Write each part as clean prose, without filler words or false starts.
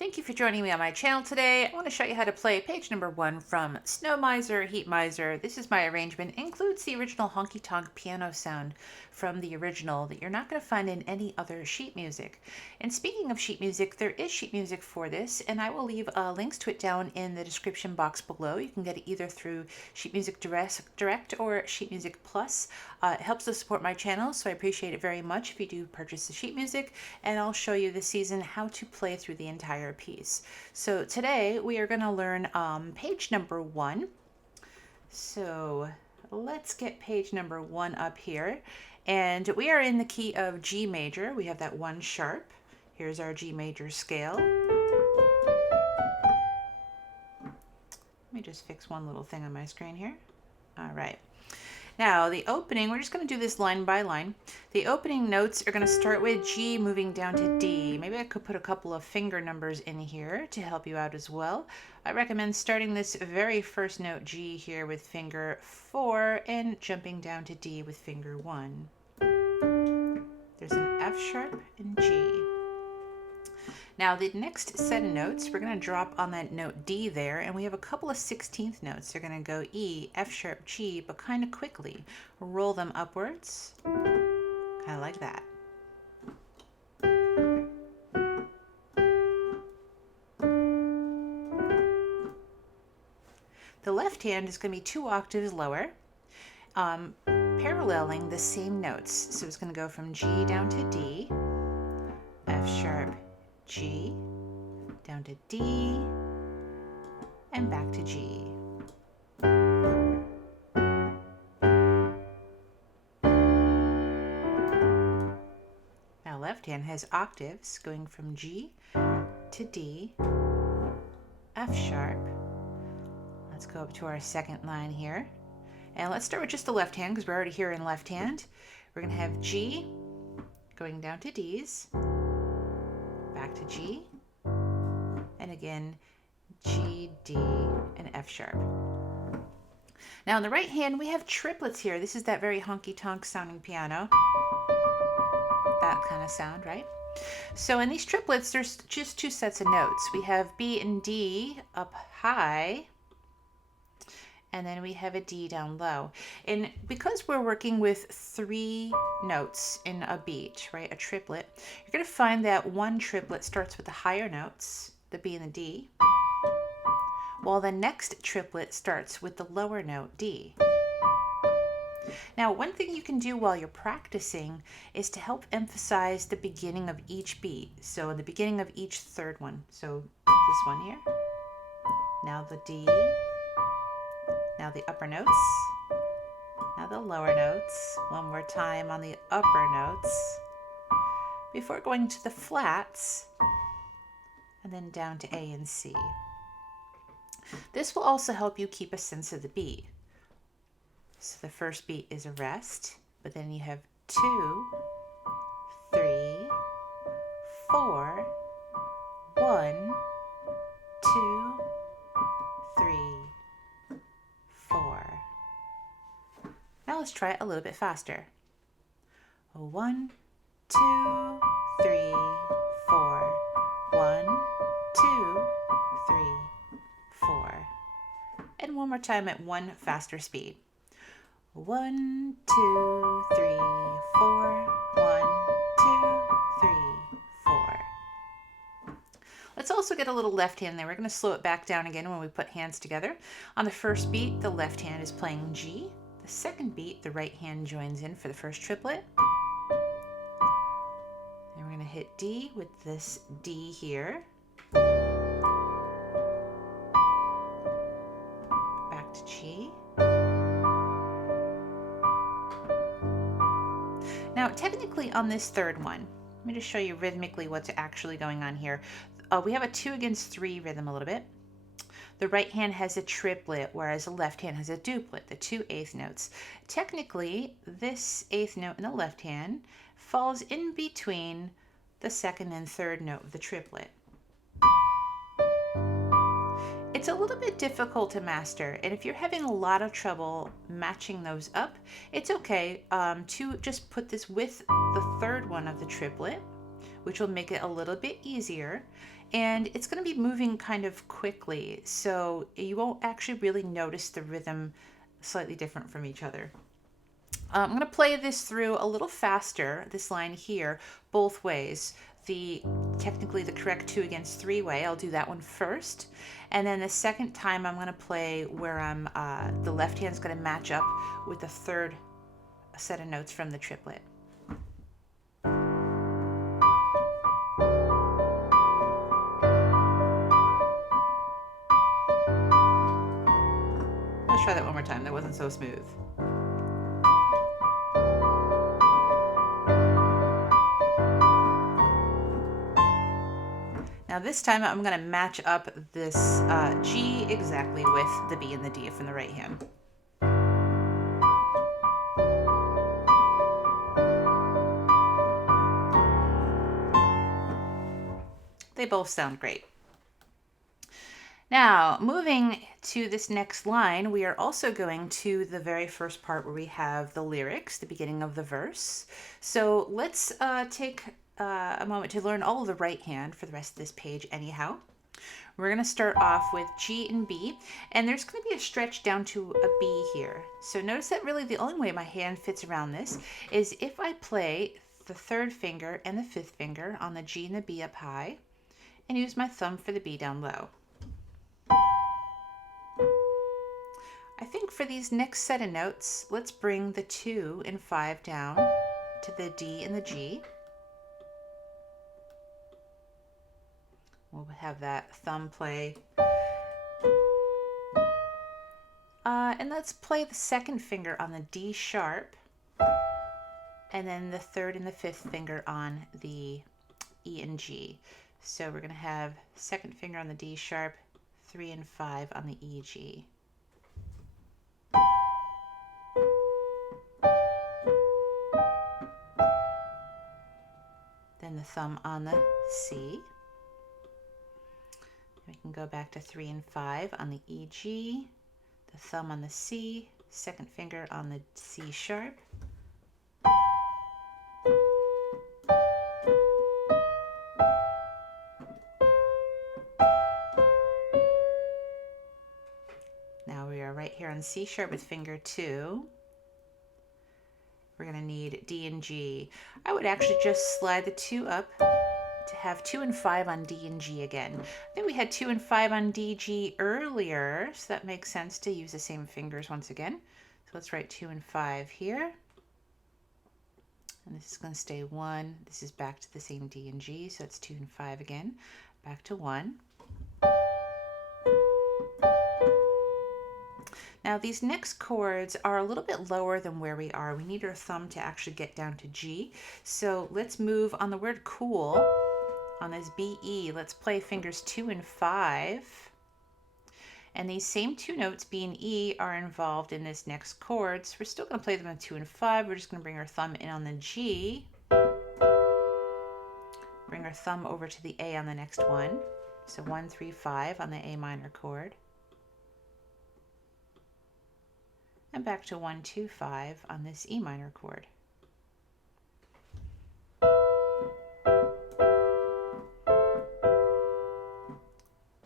Thank you for joining me on my channel today. I want to show you how to play page number 1 from Snow Miser, Heat Miser. This is my arrangement. It includes the original honky tonk piano sound from the original that you're not going to find in any other sheet music. And speaking of sheet music, there is sheet music for this, and I will leave links to it down in the description box below. You can get it either through Sheet Music Direct or Sheet Music Plus. It helps to support my channel, so I appreciate it very much if you do purchase the sheet music, and I'll show you this season how to play through the entire piece. So today we are going to learn page number 1. So let's get page number 1 up here, and we are in the key of G major. We have that 1 sharp. Here's our G major scale. Let me just fix one little thing on my screen here. All right. Now the opening, we're just going to do this line by line. The opening notes are going to start with G moving down to D. Maybe I could put a couple of finger numbers in here to help you out as well. I recommend starting this very first note G here with finger 4 and jumping down to D with finger 1. There's an F sharp and G. Now the next set of notes, we're going to drop on that note D there, and we have a couple of 16th notes. They're going to go E, F sharp, G, but kind of quickly. Roll them upwards, kind of like that. The left hand is going to be 2 octaves lower, paralleling the same notes. So it's going to go from G down to D, F sharp, G, down to D, and back to G. Now left hand has octaves going from G to D, F sharp. Let's go up to our second line here. And let's start with just the left hand because we're already here in left hand. We're going to have G going down to D's, back to G, and again G, D, and F sharp. Now on the right hand we have triplets here. This is that very honky tonk sounding piano. That kind of sound, right? So in these triplets there's just 2 sets of notes. We have B and D up high, and then we have a D down low. And because we're working with 3 notes in a beat, right, a triplet, you're going to find that one triplet starts with the higher notes, the B and the D, while the next triplet starts with the lower note, D. Now, one thing you can do while you're practicing is to help emphasize the beginning of each beat. So in the beginning of each third one. So this one here, now the D, now the upper notes, now the lower notes, one more time on the upper notes, before going to the flats, and then down to A and C. This will also help you keep a sense of the beat. So the first beat is a rest, but then you have 2, 3, 4, 1, 2, 3, 4. Now let's try it a little bit faster. 1, 2, 3, 4. 1, 2, 3, 4. And one more time at one faster speed. 1, 2, 3, 4. 1, 2, 3, 4. Let's also get a little left hand there. We're going to slow it back down again when we put hands together. On the first beat, the left hand is playing G. The second beat, the right hand joins in for the first triplet. And we're going to hit D with this D here. Back to G. Now, technically on this third one, let me just show you rhythmically what's actually going on here. We have a 2 against 3 rhythm a little bit. The right hand has a triplet, whereas the left hand has a duplet, the 2 eighth notes. Technically, this eighth note in the left hand falls in between the second and third note of the triplet. It's a little bit difficult to master, and if you're having a lot of trouble matching those up, it's okay to just put this with the third one of the triplet, which will make it a little bit easier. And it's going to be moving kind of quickly, so you won't actually really notice the rhythm slightly different from each other. I'm going to play this through a little faster, this line here, both ways. Technically the correct 2 against 3 way, I'll do that one first. And then the second time I'm going to play where the left hand's going to match up with the third set of notes from the triplet. Let's try that one more time. That wasn't so smooth. Now this time I'm going to match up this G exactly with the B and the D from the right hand. They both sound great. Now, moving to this next line, we are also going to the very first part where we have the lyrics, the beginning of the verse. So let's take a moment to learn all of the right hand for the rest of this page anyhow. We're going to start off with G and B, and there's going to be a stretch down to a B here. So notice that really the only way my hand fits around this is if I play the third finger and the fifth finger on the G and the B up high, and use my thumb for the B down low. I think for these next set of notes, let's bring the 2 and 5 down to the D and the G. We'll have that thumb play. And let's play the second finger on the D sharp, and then the third and the fifth finger on the E and G. So we're going to have second finger on the D sharp, 3 and 5 on the E, G. Then the thumb on the C. We can go back to 3 and 5 on the E, G, the thumb on the C, second finger on the C sharp. Now we are right here on C sharp with finger 2. We're going to need D and G. I would actually just slide the 2 up to have 2 and 5 on D and G again. I think we had 2 and 5 on D, G earlier, so that makes sense to use the same fingers once again. So let's write 2 and 5 here. And this is going to stay 1. This is back to the same D and G, so it's 2 and 5 again. Back to 1. Now these next chords are a little bit lower than where we are. We need our thumb to actually get down to G. So let's move on the word cool. On this B-E, let's play fingers 2 and 5. And these same 2 notes, B and E, are involved in this next chord. So we're still going to play them on 2 and 5. We're just going to bring our thumb in on the G. Bring our thumb over to the A on the next one. So 1, 3, 5 on the A minor chord. And back to 1, 2, 5 on this E minor chord.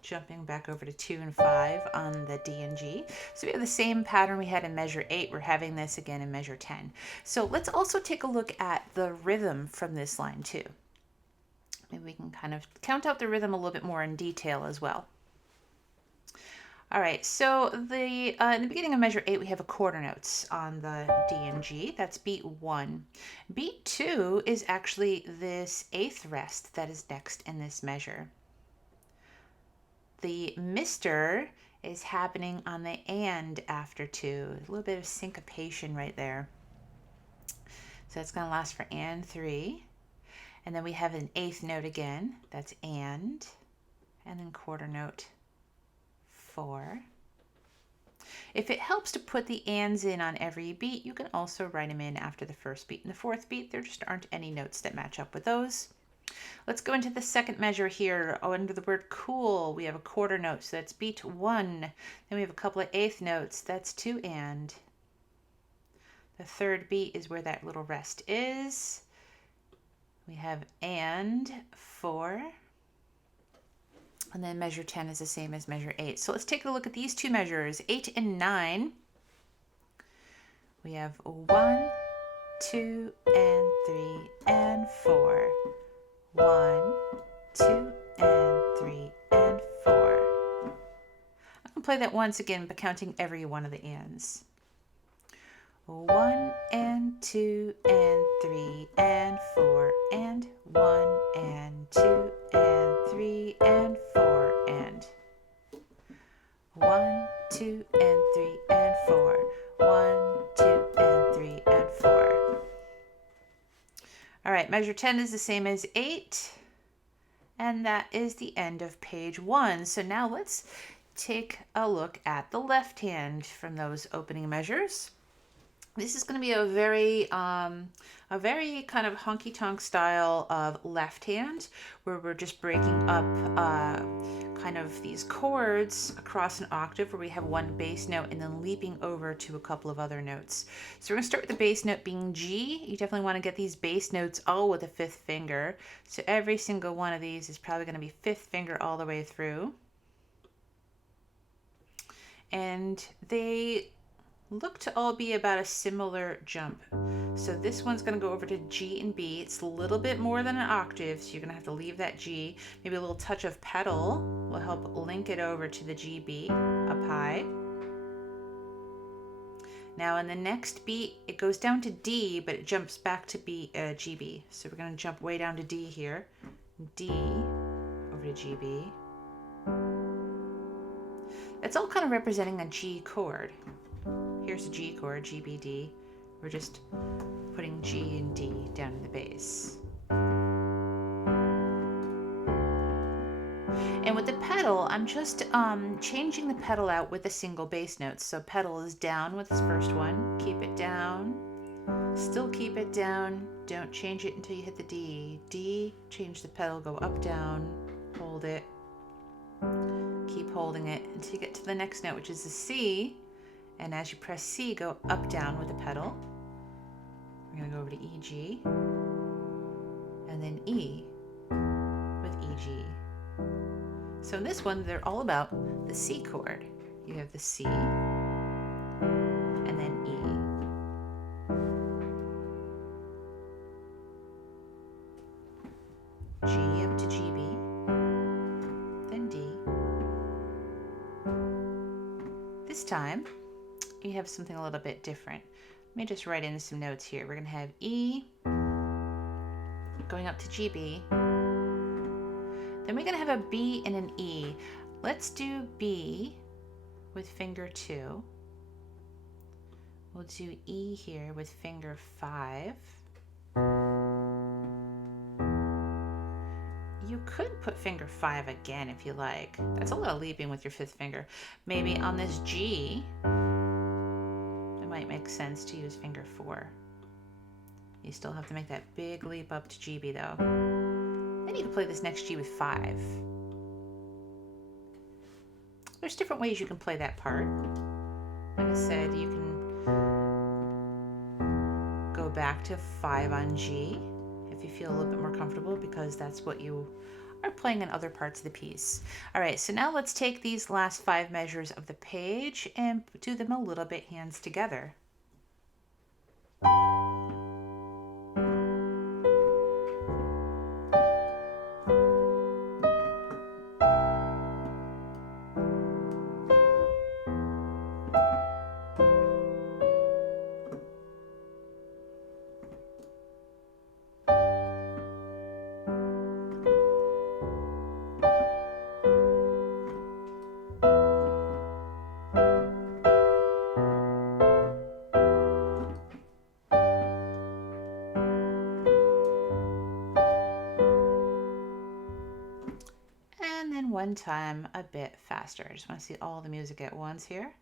Jumping back over to 2 and 5 on the D and G. So we have the same pattern we had in measure 8. We're having this again in measure 10. So let's also take a look at the rhythm from this line too. Maybe we can kind of count out the rhythm a little bit more in detail as well. All right, so in the beginning of measure 8, we have a quarter notes on the D and G. That's beat 1. Beat 2 is actually this 8th rest that is next in this measure. The mister is happening on the and after 2. A little bit of syncopation right there. So it's going to last for and 3. And then we have an 8th note again. That's and then quarter note 4. If it helps to put the ands in on every beat, you can also write them in after the first beat and the fourth beat. There just aren't any notes that match up with those. Let's go into the second measure here. Under the word cool, we have a quarter note, so that's beat 1. Then we have a couple of 8th notes, that's 2 and. The third beat is where that little rest is. We have and 4. And then measure 10 is the same as measure 8. So let's take a look at these two measures, 8 and 9. We have 1, 2, and 3, and 4. 1, 2, and 3, and 4. I can play that once again by counting every one of the ands. 1 and 2 and 3 and 4 and 1 and 2 and 3 and 4 and 1, 2 and 3 and 4. 1, 2 and 3 and 4. All right, measure 10 is the same as 8, and that is the end of page 1. So now let's take a look at the left hand from those opening measures. This is going to be a very kind of honky tonk style of left hand, where we're just breaking up kind of these chords across an octave, where we have one bass note and then leaping over to a couple of other notes. So we're going to start with the bass note being G. You definitely want to get these bass notes all with a 5th finger. So every single one of these is probably going to be 5th finger all the way through. And they look to all be about a similar jump. So this one's going to go over to G and B. It's a little bit more than an octave, so you're going to have to leave that G. Maybe a little touch of pedal will help link it over to the GB up high. Now in the next beat, it goes down to D, but it jumps back to GB. So we're going to jump way down to D here. D over to GB. It's all kind of representing a G chord. Here's a G chord, G, B, D. We're just putting G and D down in the bass. And with the pedal, I'm just changing the pedal out with a single bass note. So pedal is down with this first one. Keep it down. Still keep it down. Don't change it until you hit the D. D, change the pedal, go up, down, hold it. Keep holding it until you get to the next note, which is the C. And as you press C, go up, down with the pedal. We're going to go over to E, G, and then E with E, G. So in this one, they're all about the C chord. You have the C, and then E. G up to GB, then D. This time, you have something a little bit different. Let me just write in some notes here. We're going to have E going up to GB. Then we're going to have a B and an E. Let's do B with finger 2. We'll do E here with finger 5. You could put finger 5 again if you like. That's a little leaping with your 5th finger. Maybe on this G, might make sense to use finger 4. You still have to make that big leap up to GB though. Then you can play this next G with 5. There's different ways you can play that part. Like I said, you can go back to 5 on G if you feel a little bit more comfortable, because that's what you are playing in other parts of the piece. All right, so now let's take these last 5 measures of the page and do them a little bit hands together. One time a bit faster. I just want to see all the music at once here.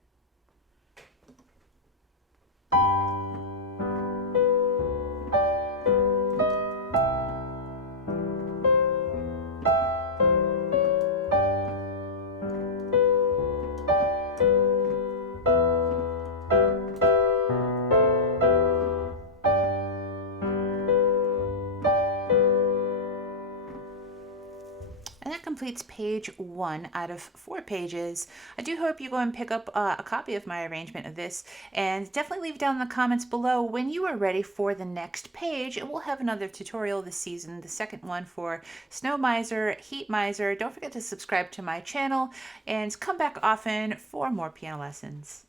completes page 1 out of 4 pages. I do hope you go and pick up a copy of my arrangement of this, and definitely leave down in the comments below when you are ready for the next page, and we'll have another tutorial this season, the second one for Snow Miser, Heat Miser. Don't forget to subscribe to my channel and come back often for more piano lessons.